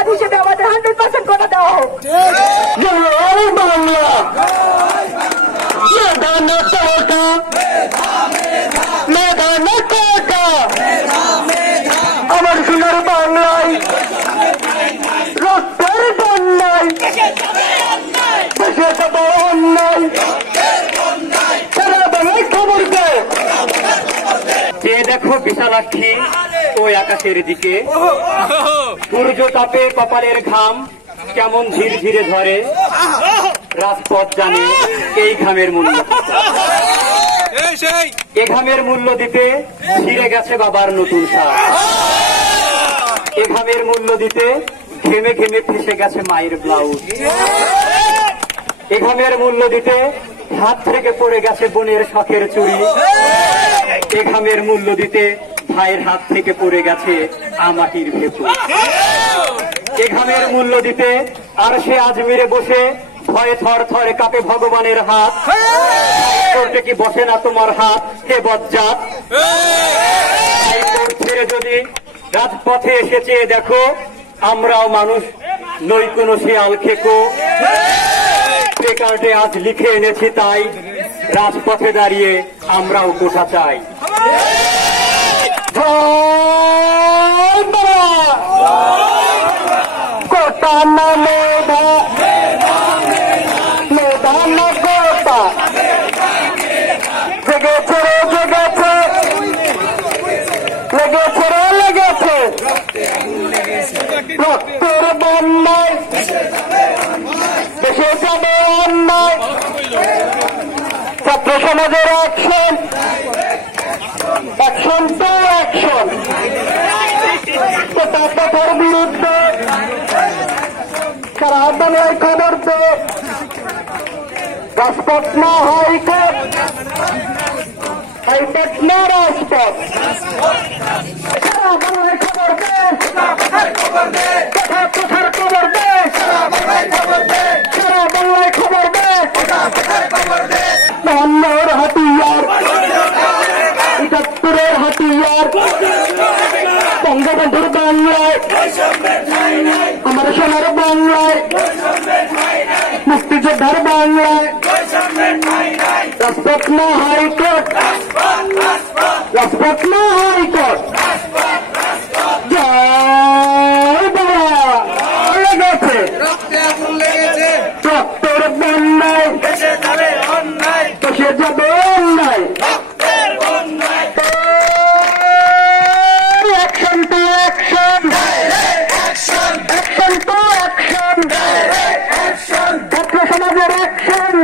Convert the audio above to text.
প্রতিবাদ হিসেবে আমাদের 100% কোটা দেওয়া হোক। আমার সোনার বাংলায় রক্তের বন্যায় দেশে যাবো অন্যায়, সারা বাংলায় খবর দে। দেখো বিশালাক্ষী ওই আকাশের দিকে, সূর্য তাপে কপালের ঘাম কেমন ঝিরঝিরে ধরে, রাজপথ জানে এই ঘামের মূল্য। এ ঘামের মূল্য দিতে ছিঁড়ে গেছে বাবার নতুন শাক, এ ঘামের মূল্য দিতে ঘেমে ঘেমে ফেসে গেছে মায়ের ব্লাউজ, এ ঘামের মূল্য দিতে হাত থেকে পড়ে গেছে বোনের শখের চুড়ি, এ ঘামের মূল্য দিতে ভাইয়ের হাত থেকে পড়ে গেছে আমাটির ভেপু, এ ঘামের মূল্য দিতে আর সে আজমিরে বসে ভয়ে থর থরে কাঁপে ভগবানের হাত, করতে কি বসে না তোমার হাত হে বজ্জাত। ছেড়ে যদি রাজপথে এসে চেয়ে দেখো, আমরাও মানুষ নই কোনো শিয়াল খেকো, প্লেকার্ডে আজ লিখে এনেছি তাই রাজপথে দাঁড়িয়ে আমরাও কোটা চাই। কোটা না মেধা, মেধা না কোটা, জেগেছে রে জেগেছে, লেগেছে রে লেগেছে, রক্তের বন্যায় দেশে যাবে অন্যায়, ছাত্র সমাজের অ্যাকশন, অ্যাকশন টু অ্যাকশন, কোটা প্রথার বিরুদ্ধে সারা বাংলায় খবর দে, রাজপথ না হাইকোর্ট, হাইকোর্ট না রাজপথ, সারা বাংলায় খবর দে, কোটা প্রথার খবর দে, সারা বাংলায় খবর দে, সারা বাংলায় খবর দে, বাহান্নর হাতিয়ার, ৭৫-এর হাতিয়ার, বঙ্গবন্ধুর বাংলায়, আমার সোনার বাংলায়, মুক্তিযোদ্ধার বাংলায়, রাজপথ না হাইকোর্ট, রাজপথ না হাইকোর্ট, জয় বাবা। লেগেছে রক্তের বন্যায় দেশে যাবে অন্যায়, action to action, action to action, ছাত্র সমাজের অ্যাকশন,